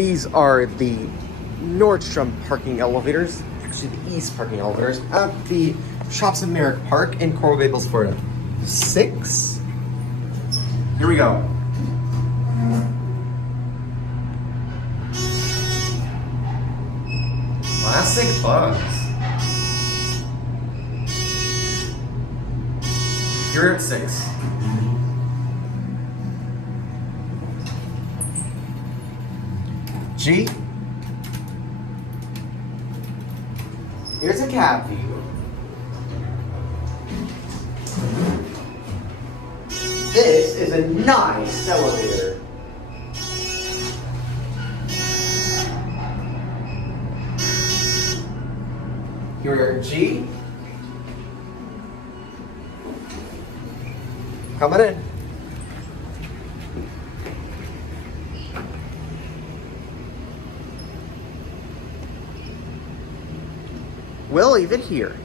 These are the Nordstrom parking elevators, actually the East parking elevators, at the shops in Merrick Park in Coral Gables, Florida. 6. Here we go. Classic bugs. You're at 6. G. Here's a cab view. This is a nice elevator. Here, G. Coming in. We'll leave it here.